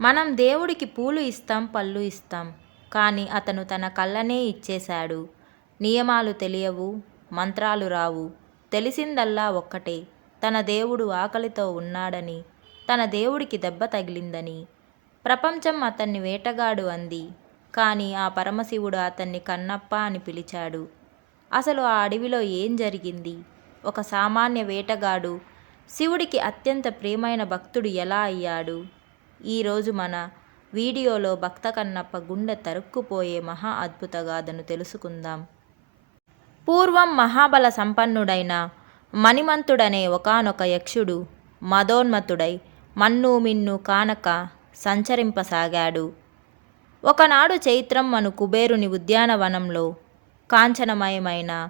మనం దేవుడికి పూలు ఇస్తాం, పళ్ళు ఇస్తాం. కానీ అతను తన కళ్ళనే ఇచ్చేశాడు. నియమాలు తెలియవు, మంత్రాలు రావు. తెలిసిందల్లా ఒక్కటే, తన దేవుడు ఆకలితో ఉన్నాడని, తన దేవుడికి దెబ్బ తగిలిందని. ప్రపంచం అతన్ని వేటగాడు అంది. కానీ ఆ పరమశివుడు అతన్ని కన్నప్ప అని పిలిచాడు. అసలు ఆ అడవిలో ఏం జరిగింది? ఒక సామాన్య వేటగాడు శివుడికి అత్యంత ప్రియమైన భక్తుడు ఎలా అయ్యాడు? ఈరోజు మన వీడియోలో భక్త కన్నప్ప గుండె తరుక్కుపోయే మహా అద్భుత గాథను తెలుసుకుందాం. పూర్వం మహాబల సంపన్నుడైన మణిమంతుడనే ఒకానొక యక్షుడు మదోన్మత్తుడై మన్ను మిన్ను కానక సంచరింపసాగాడు. ఒకనాడు చైత్రం అను కుబేరుని ఉద్యానవనంలో కాంచనమయమైన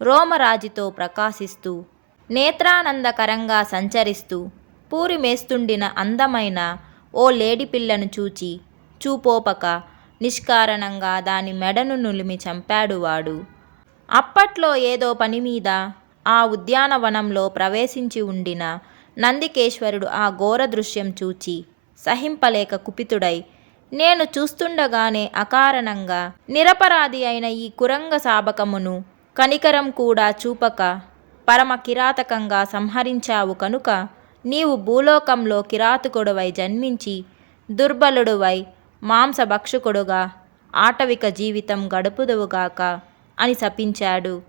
రోమరాజితో ప్రకాశిస్తూ నేత్రానందకరంగా సంచరిస్తూ పూరి మేస్తుండిన అందమైన ఓ లేడి పిల్లను చూచి చూపోపక నిష్కారణంగా దాని మెడను నులిమి చంపాడు వాడు. అప్పట్లో ఏదో పనిమీద ఆ ఉద్యానవనంలో ప్రవేశించి ఉండిన నందికేశ్వరుడు ఆ ఘోర దృశ్యం చూచి సహింపలేక కుపితుడై, నేను చూస్తుండగానే అకారణంగా నిరపరాధి అయిన ఈ కురంగ సాబకమును కనికరం కూడా చూపక పరమ కిరాతకంగా సంహరించావు కనుక నీవు భూలోకంలో కిరాతకుడువై జన్మించి దుర్బలుడువై మాంసభక్షకుడుగా ఆటవిక జీవితం గడుపుదువుగాక అని శపించాడు.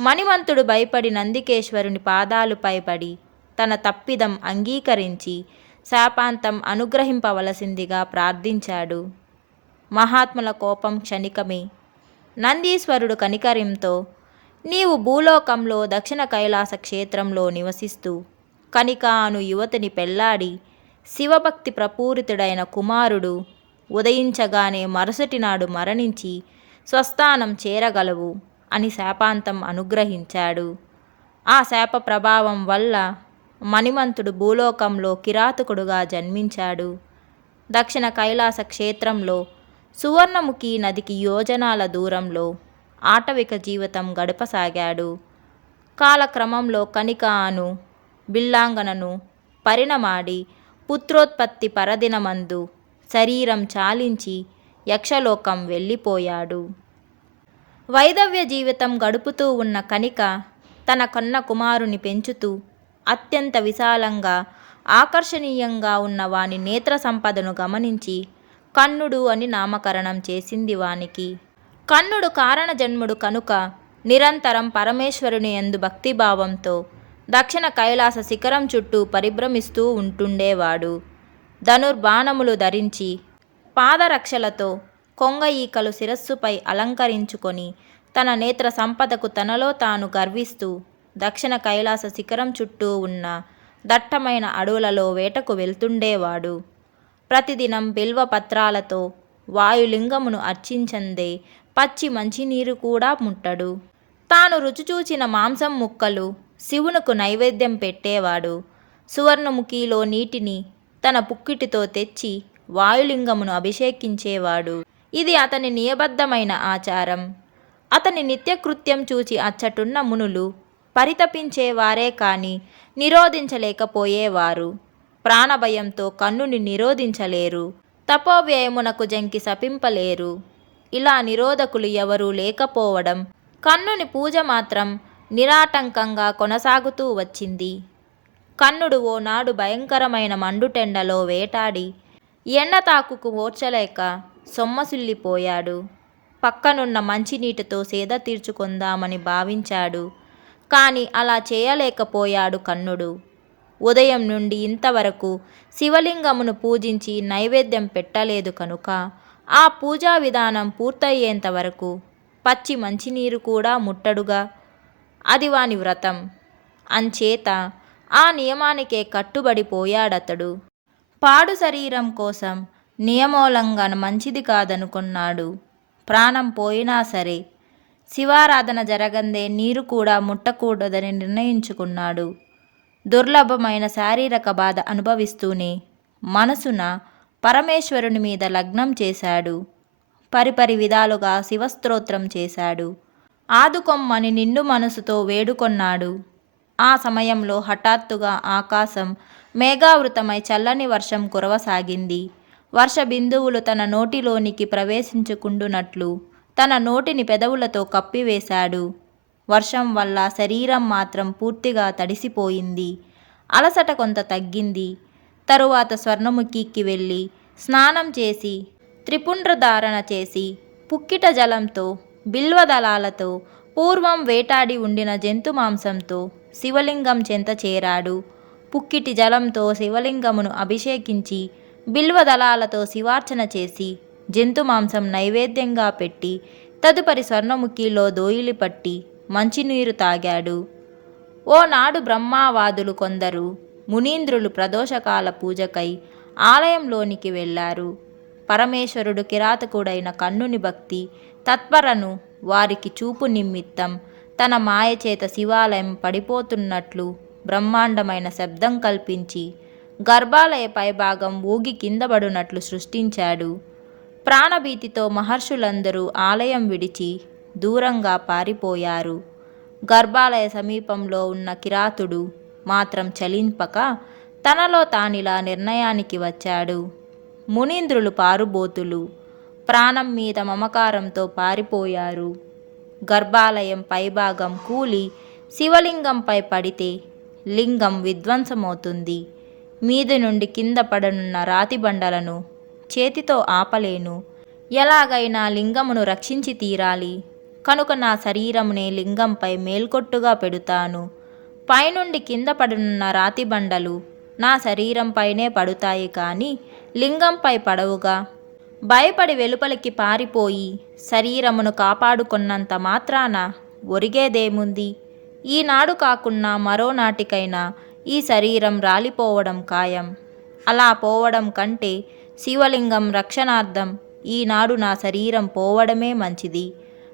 మణిమంతుడు భయపడి నందికేశ్వరుని పాదాలుపై పడి తన తప్పిదం అంగీకరించి శాపాంతం అనుగ్రహింపవలసిందిగా ప్రార్థించాడు. మహాత్ముల కోపం క్షణికమే. నందీశ్వరుడు కనికరంతో, నీవు భూలోకంలో దక్షిణ కైలాస క్షేత్రంలో నివసిస్తూ కనిక అను యువతిని పెళ్లాడి శివభక్తి ప్రపూరితుడైన కుమారుడు ఉదయించగానే మరుసటి నాడు మరణించి స్వస్థానం చేరగలవు అని శాపాంతం అనుగ్రహించాడు. ఆ శాప ప్రభావం వల్ల మణిమంతుడు భూలోకంలో కిరాతకుడుగా జన్మించాడు. దక్షిణ కైలాస క్షేత్రంలో సువర్ణముఖి నదికి యోజనాల దూరంలో ఆటవిక జీవితం గడపసాగాడు. కాలక్రమంలో కనిక అను బిల్లాంగనను పరిణమాడి పుత్రోత్పత్తి పరదినమందు శరీరం చాలించి యక్షలోకం వెళ్ళిపోయాడు. వైదవ్య జీవితం గడుపుతూ ఉన్న కనిక తన కన్న కుమారుని పెంచుతూ అత్యంత విశాలంగా ఆకర్షణీయంగా ఉన్న వాని నేత్ర సంపదను గమనించి కన్నుడు అని నామకరణం చేసింది వానికి. కన్నుడు కారణజన్ముడు కనుక నిరంతరం పరమేశ్వరుని యందు భక్తిభావంతో దక్షిణ కైలాస శిఖరం చుట్టూ పరిభ్రమిస్తూ ఉంటుండేవాడు. ధనుర్బాణములు ధరించి పాదరక్షలతో కొంగ ఈకలు శిరస్సుపై అలంకరించుకొని తన నేత్ర సంపదకు తనలో తాను గర్విస్తూ దక్షిణ కైలాస శిఖరం చుట్టూ ఉన్న దట్టమైన అడవులలో వేటకు వెళ్తుండేవాడు. ప్రతిదినం బిల్వ పత్రాలతో వాయులింగమును అర్చించందే పచ్చి మంచినీరు కూడా ముట్టడు. తాను రుచిచూచిన మాంసం ముక్కలు శివునకు నైవేద్యం పెట్టేవాడు. సువర్ణముఖిలో నీటిని తన పుక్కిటితో తెచ్చి వాయులింగమును అభిషేకించేవాడు. ఇది అతని నియబద్ధమైన ఆచారం. అతని నిత్యకృత్యం చూచి అచ్చటున్న మునులు పరితపించేవారే కాని నిరోధించలేకపోయేవారు. ప్రాణభయంతో కన్నుని నిరోధించలేరు, తపోవ్యయమునకు జంకి శపింపలేరు. ఇలా నిరోధకులు ఎవరూ లేకపోవడం కన్నుని పూజ మాత్రం నిరాటంకంగా కొనసాగుతూ వచ్చింది. కన్నుడు ఓనాడు భయంకరమైన మండుటెండలో వేటాడి ఎండతాకుకు ఓర్చలేక సొమ్మసిల్లిపోయాడు. పక్కనున్న మంచినీటితో సేద తీర్చుకుందామని భావించాడు. కానీ అలా చేయలేకపోయాడు కన్నుడు. ఉదయం నుండి ఇంతవరకు శివలింగమును పూజించి నైవేద్యం పెట్టలేదు కనుక ఆ పూజా విధానం పూర్తయ్యేంత వరకు పచ్చి మంచినీరు కూడా ముట్టడుగా. అది వాని వ్రతం. అంచేత ఆ నియమానికే కట్టుబడిపోయాడతడు. పాడు శరీరం కోసం నియమోల్లంఘన మంచిది కాదనుకున్నాడు. ప్రాణం పోయినా సరే శివారాధన జరగందే నీరు కూడా ముట్టకూడదని నిర్ణయించుకున్నాడు. దుర్లభమైన శారీరక బాధ అనుభవిస్తూనే మనసున పరమేశ్వరుని మీద లగ్నం చేశాడు. పరిపరి విధాలుగా శివస్తోత్రం చేశాడు. ఆదుకొమ్మని నిండు మనసుతో వేడుకొన్నాడు. ఆ సమయంలో హఠాత్తుగా ఆకాశం మేఘావృతమై చల్లని వర్షం కురవసాగింది. వర్ష బిందువులు తన నోటిలోనికి ప్రవేశించుకుండునట్లు తన నోటిని పెదవులతో కప్పివేశాడు. వర్షం వల్ల శరీరం మాత్రం పూర్తిగా తడిసిపోయింది. అలసట కొంత తగ్గింది. తరువాత స్వర్ణముఖికి వెళ్ళి స్నానం చేసి త్రిపుండ్రధారణ చేసి పుక్కిట జలంతో బిల్వదళాలతో పూర్వం వేటాడి ఉండిన జంతు మాంసంతో శివలింగం చెంత చేరాడు. పుక్కిటి జలంతో శివలింగమును అభిషేకించి బిల్వదళాలతో శివార్చన చేసి జంతు మాంసం నైవేద్యంగా పెట్టి తదుపరి స్వర్ణముఖిలో దోయిలి పట్టి మంచినీరు తాగాడు. ఓనాడు బ్రహ్మావాదులు కొందరు మునీంద్రులు ప్రదోషకాల పూజకై ఆలయంలోనికి వెళ్ళారు. పరమేశ్వరుడు కిరాతకుడైన కన్నుని భక్తి తత్పరను వారికి చూపు నిమిత్తం తన మాయచేత శివాలయం పడిపోతున్నట్లు బ్రహ్మాండమైన శబ్దం కల్పించి గర్భాలయ పైభాగం ఊగి కిందపడునట్లు సృష్టించాడు. ప్రాణభీతితో మహర్షులందరూ ఆలయం విడిచి దూరంగా పారిపోయారు. గర్భాలయ సమీపంలో ఉన్న కిరాతుడు మాత్రం చలింపక తనలో తానిలా నిర్ణయానికి వచ్చాడు. మునీంద్రులు పారుబోతులు ప్రాణం మీద మమకారంతో పారిపోయారు. గర్భాలయం పైభాగం కూలి శివలింగంపై పడితే లింగం విధ్వంసమవుతుంది. మీద నుండి కింద పడనున్న రాతి బండలను చేతితో ఆపలేను. ఎలాగైనా లింగమును రక్షించి తీరాలి. కనుక నా శరీరమునే లింగంపై మేల్కొట్టుగా పెడుతాను. పైనుండి కింద పడనున్న రాతి బండలు నా శరీరంపైనే పడుతాయి కానీ లింగంపై పడవుగా. భయపడి వెలుపలికి పారిపోయి శరీరమును కాపాడుకున్నంత మాత్రాన ఒరిగేదేముంది? ఈనాడు కాకున్నా మరో నాటికైనా ఈ శరీరం రాలిపోవడం ఖాయం. అలా పోవడం కంటే శివలింగం రక్షణార్థం ఈనాడు నా శరీరం పోవడమే మంచిది.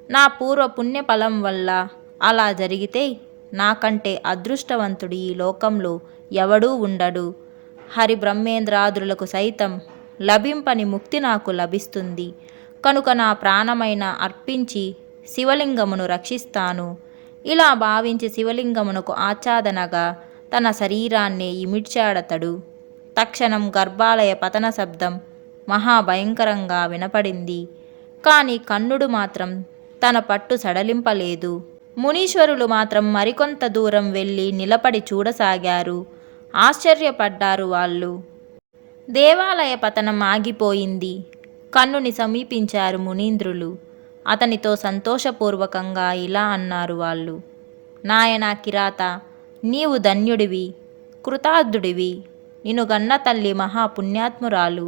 నా పూర్వ పుణ్యఫలం వల్ల అలా జరిగితే నాకంటే అదృష్టవంతుడు ఈ లోకంలో ఎవడూ ఉండడు. హరి బ్రహ్మేంద్రాదులకు సైతం లభింపని ముక్తి నాకు లభిస్తుంది. కనుక నా ప్రాణమైన అర్పించి శివలింగమును రక్షిస్తాను. ఇలా భావించి శివలింగమునకు ఆచ్ఛాదనగా తన శరీరాన్నే ఇమిడ్చాడతడు. తక్షణం గర్భాలయ పతన శబ్దం మహాభయంకరంగా వినపడింది. కానీ కన్నుడు మాత్రం తన పట్టు సడలింపలేదు. మునీశ్వరులు మాత్రం మరికొంత దూరం వెళ్ళి నిలబడి చూడసాగారు. ఆశ్చర్యపడ్డారు వాళ్ళు. దేవాలయ పతనం ఆగిపోయింది. కన్నుని సమీపించారు మునీంద్రులు. అతనితో సంతోషపూర్వకంగా ఇలా అన్నారు వాళ్ళు. నాయనా కిరాత, నీవు ధన్యుడివి, కృతార్థుడివి. నిన్ను గన్న తల్లి మహాపుణ్యాత్మురాలు.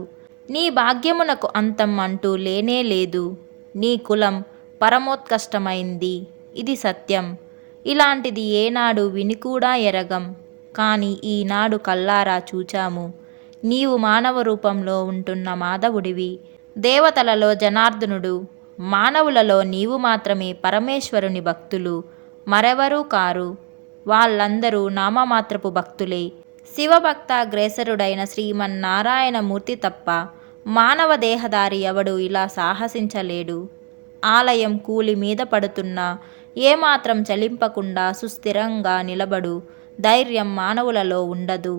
నీ భాగ్యమునకు అంతం అంటూ లేనే లేదు. నీ కులం పరమోత్కష్టమైంది, ఇది సత్యం. ఇలాంటిది ఏనాడు విని కూడా ఎరగం. కానీ ఈనాడు కల్లారా చూచాము. నీవు మానవ రూపంలో ఉంటున్న మాధవుడివి. దేవతలలో జనార్దనుడు, మానవులలో నీవు మాత్రమే పరమేశ్వరుని భక్తులు, మరెవరూ కారు. వాళ్ళందరూ నామమాత్రపు భక్తులే. శివభక్తాగ్రేసరుడైన శ్రీమన్నారాయణమూర్తి తప్ప మానవ దేహదారి ఎవడు ఇలా సాహసించలేడు. ఆలయం కూలి మీద పడుతున్నా ఏమాత్రం చలింపకుండా సుస్థిరంగా నిలబడు ధైర్యం మానవులలో ఉండదు.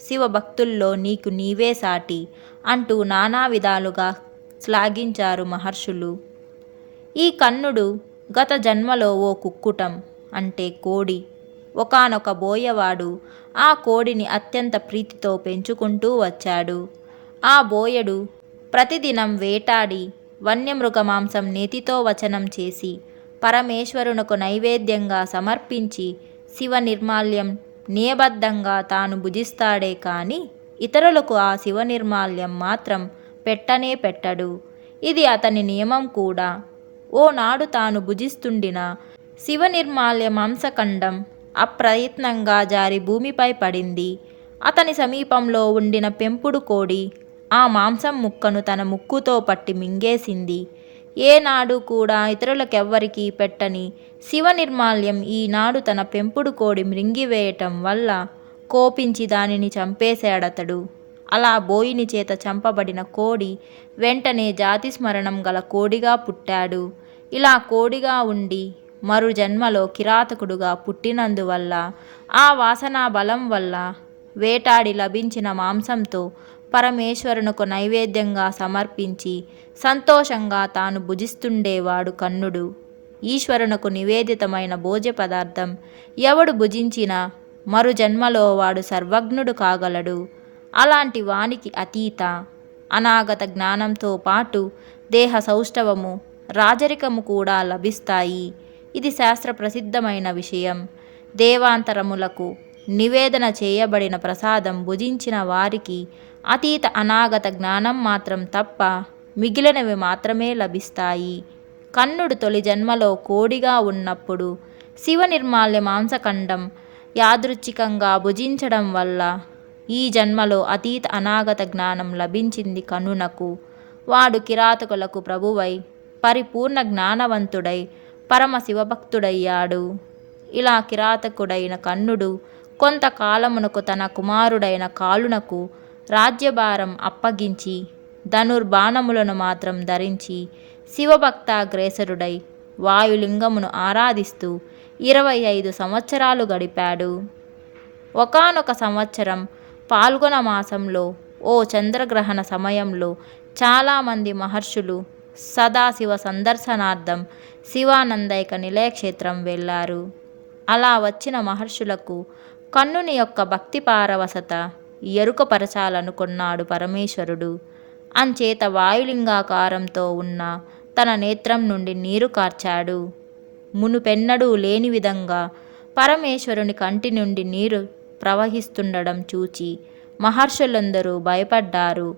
శివభక్తుల్లో నీకు నీవే సాటి అంటూ నానా విధాలుగా శ్లాఘించారు మహర్షులు. ఈ కన్నుడు గత జన్మలో ఓ కుక్కుటం అంటే కోడి. ఒకానొక బోయవాడు ఆ కోడిని అత్యంత ప్రీతితో పెంచుకుంటూ వచ్చాడు. ఆ బోయడు ప్రతిదినం వేటాడి వన్యమృగ మాంసం నేతితో వచనం చేసి పరమేశ్వరునకు నైవేద్యంగా సమర్పించి శివ నిర్మాల్యం నియబద్ధంగా తాను భుజిస్తాడే కాని ఇతరులకు ఆ శివ నిర్మాల్యం మాత్రం పెట్టనే పెట్టడు. ఇది అతని నియమం కూడా. ఓనాడు తాను భుజిస్తుండిన శివ నిర్మాల్య మాంసఖండం అప్రయత్నంగా జారి భూమిపై పడింది. అతని సమీపంలో ఉండిన పెంపుడు కోడి ఆ మాంసం ముక్కను తన ముక్కుతో పట్టి మింగేసింది. ఏనాడు కూడా ఇతరులకెవ్వరికీ పెట్టని శివ నిర్మాల్యం ఈనాడు తన పెంపుడు కోడి మృంగివేయటం వల్ల కోపించి దానిని చంపేశాడతడు. అలా బోయిని చేత చంపబడిన కోడి వెంటనే జాతిస్మరణం గల కోడిగా పుట్టాడు. ఇలా కోడిగా ఉండి మరు జన్మలో కిరాతకుడుగా పుట్టినందువల్ల ఆ వాసనా బలం వల్ల వేటాడి లభించిన మాంసంతో పరమేశ్వరునకు నైవేద్యంగా సమర్పించి సంతోషంగా తాను భుజిస్తుండేవాడు కన్నుడు. ఈశ్వరునకు నివేదితమైన భోజ్య పదార్థం ఎవడు భుజించినా మరు జన్మలో వాడు సర్వజ్ఞుడు కాగలడు. అలాంటి వానికి అతీత అనాగత జ్ఞానంతో పాటు దేహ సౌష్ఠవము రాజరికము కూడా లభిస్తాయి. ఇది శాస్త్ర ప్రసిద్ధమైన విషయం. దేవాంతరములకు నివేదన చేయబడిన ప్రసాదం భుజించిన వారికి అతీత అనాగత జ్ఞానం మాత్రం తప్ప మిగిలినవి మాత్రమే లభిస్తాయి. కన్నుడు తొలి జన్మలో కోడిగా ఉన్నప్పుడు శివ నిర్మాల్య మాంసఖండం యాదృచ్ఛికంగా భుజించడం వల్ల ఈ జన్మలో అతీత అనాగత జ్ఞానం లభించింది కన్నునకు. వాడు కిరాతకులకు ప్రభువై పరిపూర్ణ జ్ఞానవంతుడై పరమ శివభక్తుడయ్యాడు. ఇలా కిరాతకుడైన కన్నుడు కొంతకాలమునకు తన కుమారుడైన కాలునకు రాజ్యభారం అప్పగించి ధనుర్బాణములను మాత్రం ధరించి శివభక్తాగ్రేసరుడై వాయులింగమును ఆరాధిస్తూ 25 సంవత్సరాలు గడిపాడు. ఒకానొక సంవత్సరం పాల్గొన మాసంలో ఓ చంద్రగ్రహణ సమయంలో చాలామంది మహర్షులు సదాశివ సందర్శనార్థం శివానందైక నిలయక్షేత్రం వెళ్ళారు. అలా వచ్చిన మహర్షులకు కన్నుని యొక్క భక్తి పారవశత ఎరుకపరచాలనుకున్నాడు పరమేశ్వరుడు. అంచేత వాయులింగాకారంతో ఉన్న తన నేత్రం నుండి నీరు కార్చాడు. మునుపెన్నడూ లేని విధంగా పరమేశ్వరుని కంటి నుండి నీరు ప్రవహిస్తుండడం చూచి మహర్షులందరూ భయపడ్డారు.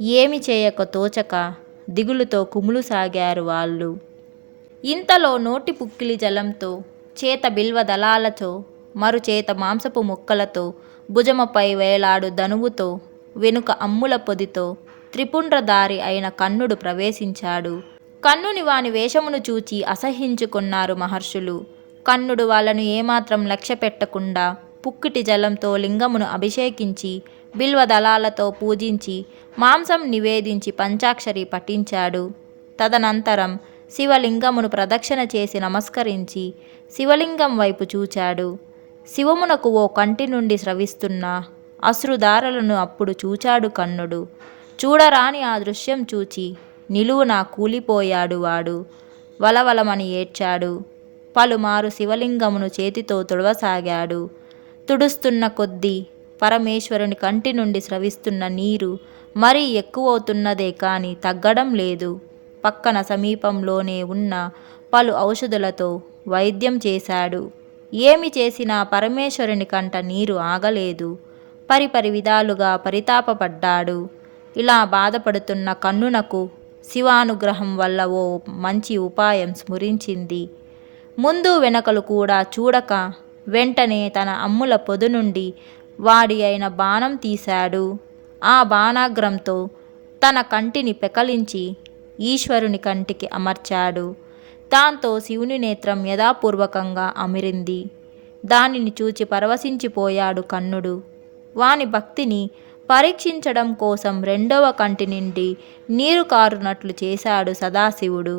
ఏమి చేయక తోచక దిగులుతో కుములు సాగారు వాళ్ళు. ఇంతలో నోటి పుక్కిలి జలంతో, చేత బిల్వ దళాలతో, మరుచేత మాంసపు ముక్కలతో, భుజముపై వేలాడు ధనువుతో, వెనుక అమ్ముల పొదితో త్రిపుండ్రధారి అయిన కన్నుడు ప్రవేశించాడు. కన్నుని వాని వేషమును చూచి అసహ్యించుకున్నారు మహర్షులు. కన్నుడు వాళ్ళను ఏమాత్రం లక్ష్య పెట్టకుండా పుక్కిటి జలంతో లింగమును అభిషేకించి బిల్వ దళాలతో పూజించి మాంసం నివేదించి పంచాక్షరి పఠించాడు. తదనంతరం శివలింగమును ప్రదక్షిణ చేసి నమస్కరించి శివలింగం వైపు చూచాడు. శివమునకు ఓ కంటి నుండి స్రవిస్తున్న అశ్రుధారలను అప్పుడు చూచాడు కన్నుడు. చూడరాని ఆ దృశ్యం చూచి నిలువునా కూలిపోయాడు వాడు. వలవలమని ఏడ్చాడు. పలుమారు శివలింగమును చేతితో తుడవసాగాడు. తుడుస్తున్న కొద్దీ పరమేశ్వరుని కంటి నుండి స్రవిస్తున్న నీరు మరీ ఎక్కువవుతున్నదే కాని తగ్గడం లేదు. పక్కన సమీపంలోనే ఉన్న పలు ఔషధులతో వైద్యం చేశాడు. ఏమి చేసినా పరమేశ్వరుని కంట నీరు ఆగలేదు. పరిపరి విధాలుగా పరితాపపడ్డాడు. ఇలా బాధపడుతున్న కన్నునకు శివానుగ్రహం వల్ల ఓ మంచి ఉపాయం స్ఫురించింది. ముందు వెనకలు కూడా చూడక వెంటనే తన అమ్ముల పొదు నుండి వాడి అయిన బాణం తీశాడు. ఆ బాణాగ్రంతో తన కంటిని పెకలించి ఈశ్వరుని కంటికి అమర్చాడు. దాంతో శివుని నేత్రం యథాపూర్వకంగా అమిరింది. దానిని చూచి పరవశించిపోయాడు కన్నుడు. వాని భక్తిని పరీక్షించడం కోసం రెండవ కంటి నుండి నీరు కారునట్లు చేశాడు సదాశివుడు.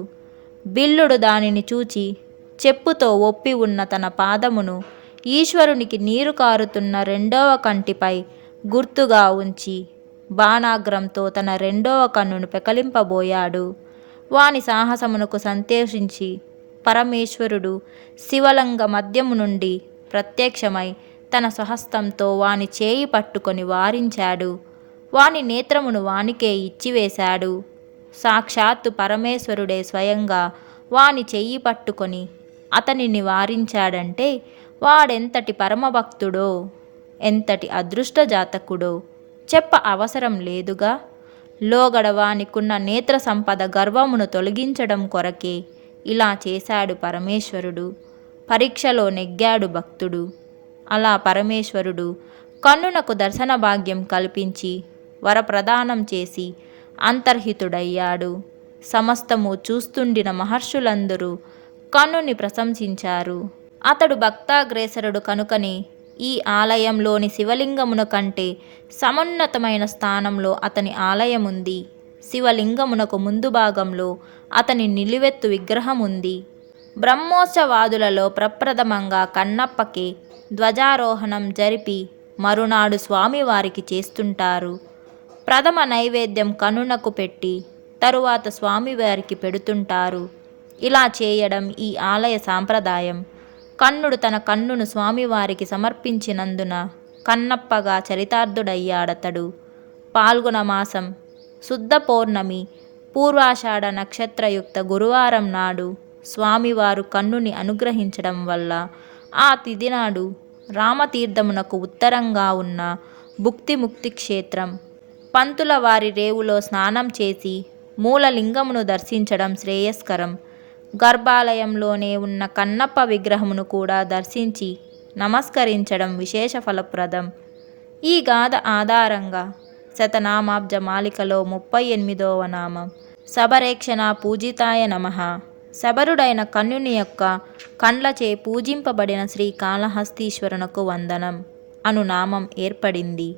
బిల్లుడు దానిని చూచి చెప్పుతో ఒప్పి ఉన్న తన పాదమును ఈశ్వరునికి నీరు కారుతున్న రెండవ కంటిపై గుర్తుగా ఉంచి బాణాగ్రంతో తన రెండవ కన్నును పెకలింపబోయాడు. వాని సాహసమునకు సంతోషించి పరమేశ్వరుడు శివలింగ మధ్యము నుండి ప్రత్యక్షమై తన స్వహస్తంతో వాని చేయి పట్టుకొని వారించాడు. వాని నేత్రమును వానికే ఇచ్చివేశాడు. సాక్షాత్తు పరమేశ్వరుడే స్వయంగా వాని చెయ్యి పట్టుకొని అతనిని వారించాడంటే వాడెంతటి పరమభక్తుడో, ఎంతటి అదృష్ట జాతకుడో చెప్ప అవసరం లేదుగా. లోగడ వానికున్న నేత్ర సంపద గర్వమును తొలగించడం కొరకే ఇలా చేశాడు పరమేశ్వరుడు. పరీక్షలో నెగ్గాడు భక్తుడు. అలా పరమేశ్వరుడు కన్నునకు దర్శన భాగ్యం కల్పించి వరప్రదానం చేసి అంతర్హితుడయ్యాడు. సమస్తము చూస్తుండిన మహర్షులందరూ కన్నుని ప్రశంసించారు. అతడు భక్తాగ్రేసరుడు కనుకనే ఈ ఆలయంలోని శివలింగమున కంటే సమున్నతమైన స్థానంలో అతని ఆలయముంది. శివలింగమునకు ముందు భాగంలో అతని నిలువెత్తు విగ్రహముంది. బ్రహ్మోత్సవాదులలో ప్రప్రథమంగా కన్నప్పకి ధ్వజారోహణం జరిపి మరునాడు స్వామివారికి చేస్తుంటారు. ప్రథమ నైవేద్యం కన్నునకు పెట్టి తరువాత స్వామివారికి పెడుతుంటారు. ఇలా చేయడం ఈ ఆలయ సాంప్రదాయం. కన్నుడు తన కన్నును స్వామివారికి సమర్పించినందున కన్నప్పగా చరితార్థుడయ్యాడతడు. పాల్గొన మాసం శుద్ధ పౌర్ణమి పూర్వాషాఢ నక్షత్రయుక్త గురువారం నాడు స్వామివారు కన్నుని అనుగ్రహించడం వల్ల ఆ తిథి నాడు రామతీర్థమునకు ఉత్తరంగా ఉన్న భుక్తిముక్తి క్షేత్రం పంతుల వారి రేవులో స్నానం చేసి మూలలింగమును దర్శించడం శ్రేయస్కరం. గర్భాలయంలోనే ఉన్న కన్నప్ప విగ్రహమును కూడా దర్శించి నమస్కరించడం విశేష ఫలప్రదం. ఈ గాథ ఆధారంగా శతనామాబ్జ మాలికలో 38వ నామం శబరేక్షణ పూజితాయ నమః. శబరుడైన కన్నుని యొక్క కండ్లచే పూజింపబడిన శ్రీకాళహస్తీశ్వరునకు వందనం అను నామం ఏర్పడింది.